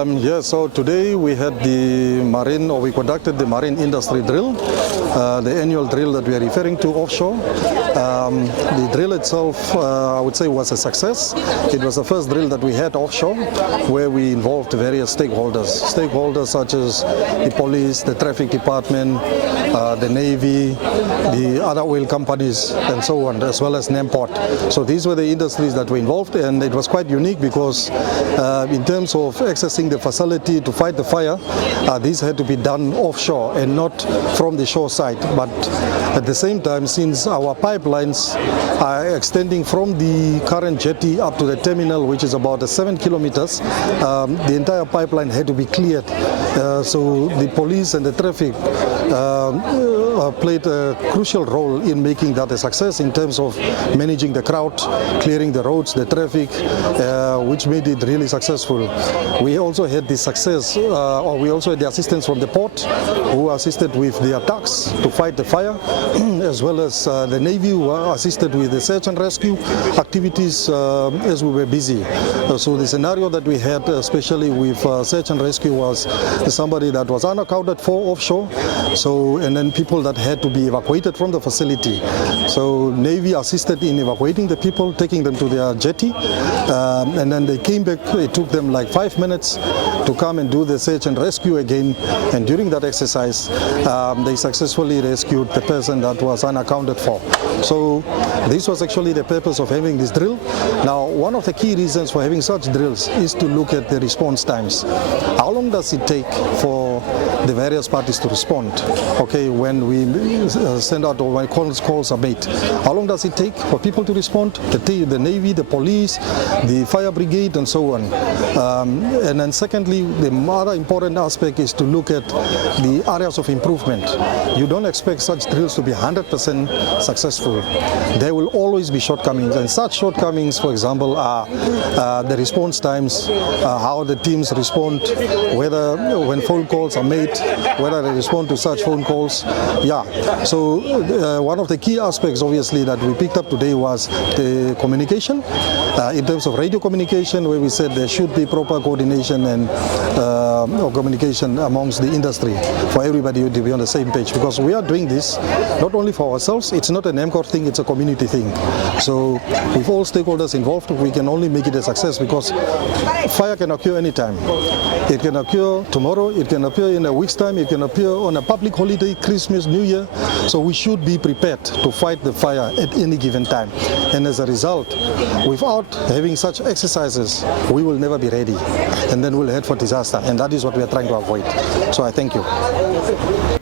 So today we had we conducted the marine industry drill, the annual drill that we are referring to offshore. The drill itself, I would say, was a success. It was the first drill that we had offshore where we involved various stakeholders such as the police, the traffic department, the Navy, the other oil companies and so on, as well as Namport. So these were the industries that were involved, and it was quite unique because in terms of accessing the facility to fight the fire, these had to be done offshore and not from the shore side. But at the same time, since our pipelines are extending from the current jetty up to the terminal, which is about 7 kilometers, the entire pipeline had to be cleared. So the police and the traffic played a crucial role in making that a success in terms of managing the crowd, clearing the roads, the traffic, which made it really successful. We also had the success, we also had the assistance from the port, who assisted with the attacks to fight the fire, as well as the Navy, who assisted with the search and rescue activities as we were busy. So the scenario that we had, especially with search and rescue, was somebody that was unaccounted for offshore, and then people that had to be evacuated from the facility. So Navy assisted in evacuating the people, taking them to their jetty, and then they came back. It took them like 5 minutes to come and do the search and rescue again, and during that exercise they successfully rescued the person that was unaccounted for. So this was actually the purpose of having this drill. Now, one of the key reasons for having such drills is to look at the response times. How long does it take for the various parties to respond? Okay, when we send out or when calls are made, how long does it take for people to respond? The Navy, the police, the fire brigade, and so on. And then secondly, the other important aspect is to look at the areas of improvement. You don't expect such drills to be 100% successful. There will always be shortcomings, and such shortcomings, for example, are the response times, how the teams respond, whether when phone calls are made, whether they respond to such phone calls. So one of the key aspects, obviously, that we picked up today was the communication, in terms of radio communication, where we said there should be proper coordination and communication amongst the industry for everybody to be on the same page, because we are doing this not only for ourselves. It's not a NAMCOR thing, it's a community thing. So with all stakeholders involved, we can only make it a success, because fire can occur anytime. It can occur tomorrow, it can occur in a week's time, it can occur on a public holiday, Christmas, New Year. So we should be prepared to fight the fire at any given time. And as a result, without having such exercises, we will never be ready. And then we'll head for disaster. And that is what we are trying to avoid. So I thank you.